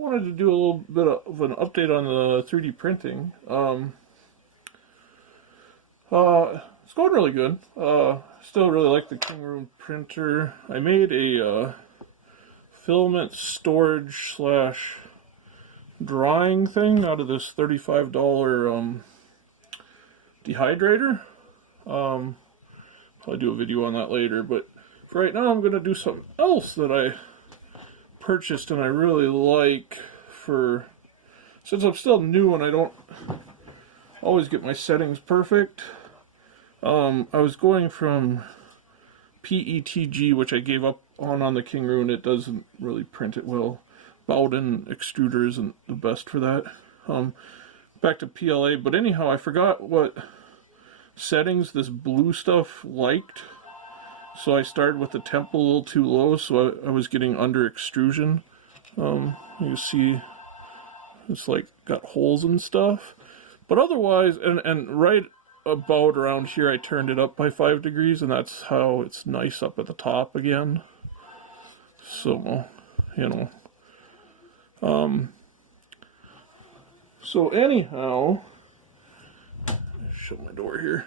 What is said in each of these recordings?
wanted to do a little bit of an update on the 3D printing. It's going really good. Still really like the King Room printer. I made a filament storage slash drying thing out of this $35 dehydrator. I'll do a video on that later, but for right now I'm going to do something else that I purchased and I really like since I'm still new and I don't always get my settings perfect. I was going from PETG, which I gave up on the King Room. It doesn't really print it well. Bowden extruder isn't the best for that. Back to PLA, but anyhow, I forgot what settings this blue stuff liked. So I started with the temp a little too low, so I was getting under extrusion. You see, it's like got holes and stuff. But otherwise, and right about around here, I turned it up by 5 degrees, and that's how it's nice up at the top again. So, you know. So anyhow, shut my door here.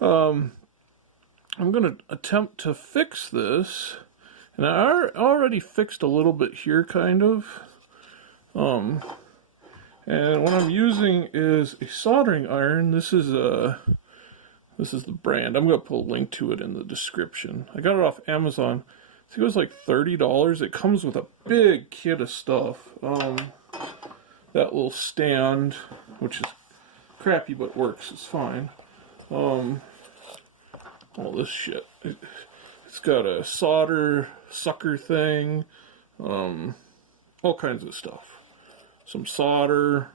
I'm going to attempt to fix this, and I already fixed a little bit here, kind of. And what I'm using is a soldering iron. This is the brand. I'm going to put a link to it in the description. I got it off Amazon. I think it was like $30. It comes with a big kit of stuff. That little stand, which is crappy but works, it's fine. All this shit. It's got a solder sucker thing, all kinds of stuff. Some solder,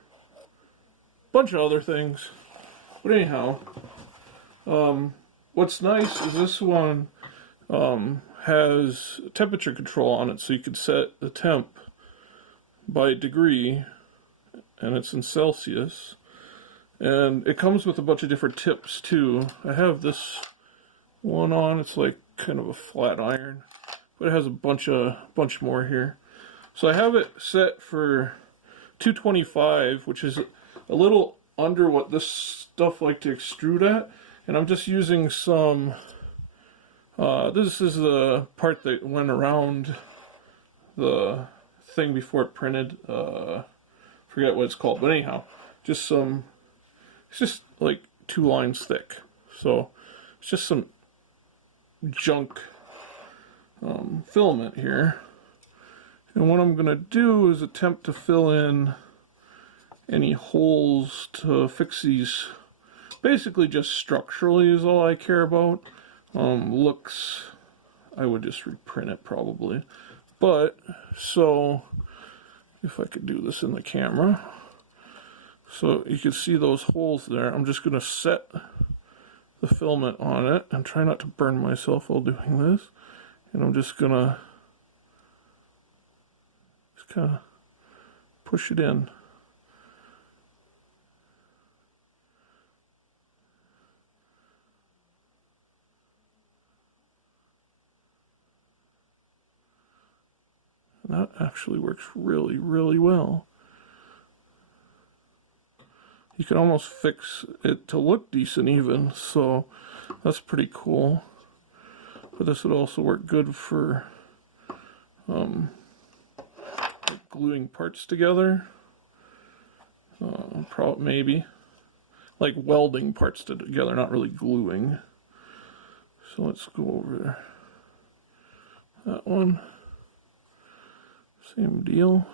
bunch of other things. But anyhow, what's nice is this one has temperature control on it, so you can set the temp by degree, and it's in Celsius. And it comes with a bunch of different tips too. I have this one on. It's like kind of a flat iron, but it has a bunch more here. So I have it set for 225, which is a little under what this stuff like to extrude at. And I'm just using some. This is the part that went around the thing before it printed. Forget what it's called, but anyhow, just some. It's just like 2 lines thick, so it's just some junk filament here. And what I'm going to do is attempt to fill in any holes to fix these. Basically just structurally is all I care about. Looks, I would just reprint it probably. But, so, if I could do this in the camera. So you can see those holes there. I'm just going to set the filament on it and try not to burn myself while doing this. And I'm just going to kind of push it in. And that actually works really, really well. You can almost fix it to look decent even, so that's pretty cool. But this would also work good for gluing parts together. Maybe. Like welding parts together, not really gluing. So let's go over that one. Same deal.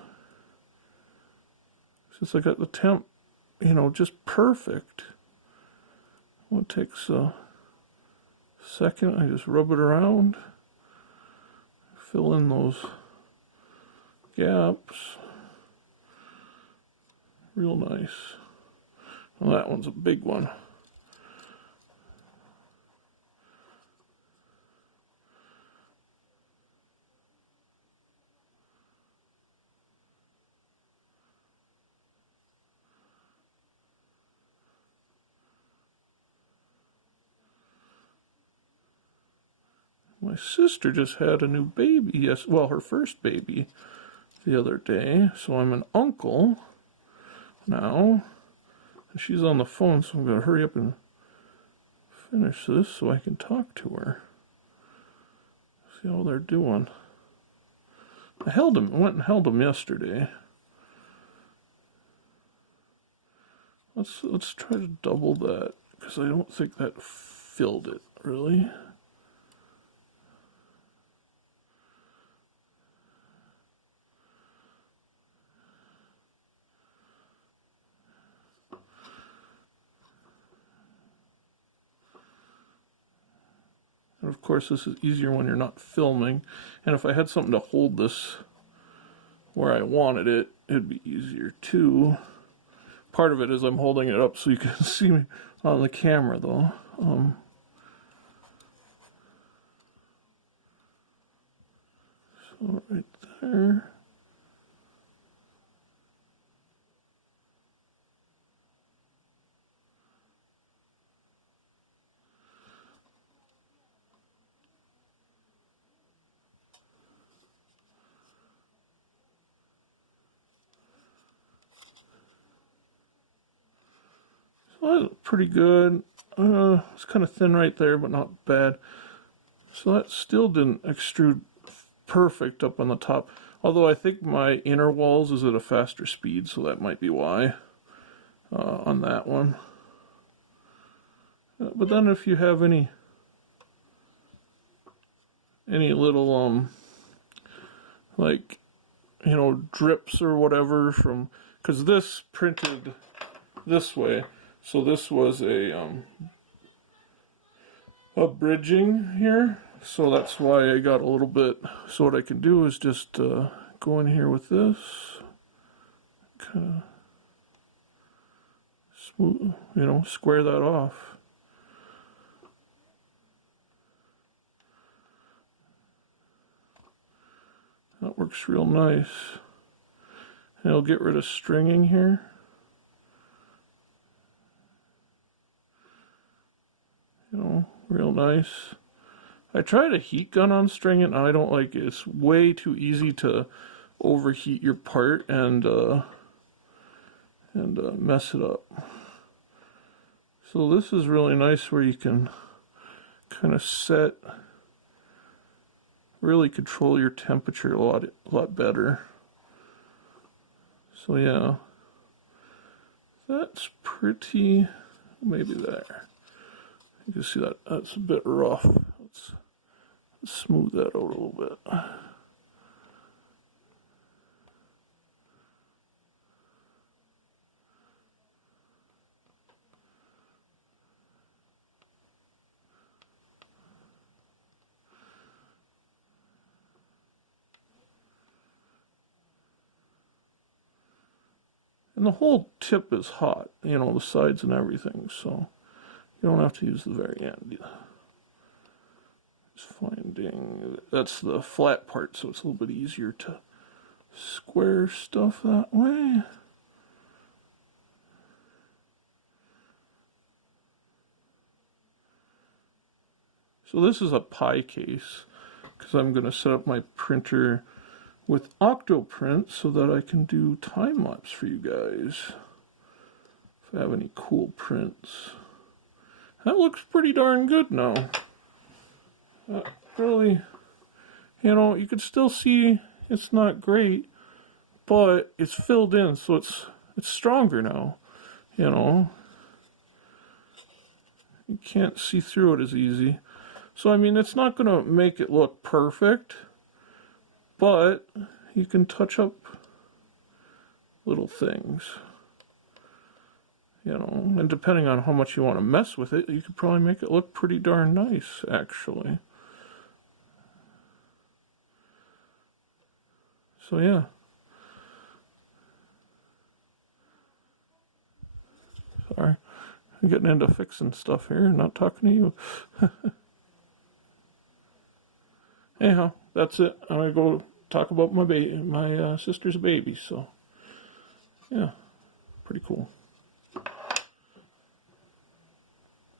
Since I got the temp, you know, just perfect. Well, it takes a second. I just rub it around, fill in those gaps. Real nice. Well, that one's a big one. My sister just had a new baby. Yes, well, her first baby the other day, so I'm an uncle now. And she's on the phone, so I'm going to hurry up and finish this so I can talk to her. See how they're doing. I went and held them yesterday. Let's try to double that, because I don't think that filled it, really. And of course, this is easier when you're not filming. And if I had something to hold this where I wanted it, it'd be easier too. Part of it is I'm holding it up so you can see me on the camera, though. So right there. So that's pretty good. It's kind of thin right there, but not bad. So that still didn't extrude perfect up on the top. Although I think my inner walls is at a faster speed, so that might be why on that one. But then if you have any little like, you know, drips or whatever from, because this printed this way, so this was a bridging here, so that's why I got a little bit. So what I can do is just go in here with this, kind of smooth, you know, square that off. That works real nice. And it'll get rid of stringing here. You know, real nice. I tried a heat gun on stringing, and I don't like it. It's way too easy to overheat your part and mess it up. So this is really nice where you can kind of really control your temperature a lot better. So yeah, that's pretty, maybe there. You can see that that's a bit rough. Let's smooth that out a little bit. And the whole tip is hot, you know, the sides and everything, so you don't have to use the very end. Just finding, that's the flat part, so it's a little bit easier to square stuff that way. So this is a pie case, because I'm going to set up my printer with Octoprint so that I can do time lapse for you guys. If I have any cool prints. That looks pretty darn good now. Really, you know, you can still see it's not great, but it's filled in, so it's stronger now. You know, you can't see through it as easy. So I mean, it's not going to make it look perfect, but you can touch up little things, you know, and depending on how much you want to mess with it, you could probably make it look pretty darn nice, actually. So yeah. Sorry, I'm getting into fixing stuff here, not talking to you. Anyhow, that's it. I'm gonna go talk about my sister's baby. So, yeah, pretty cool.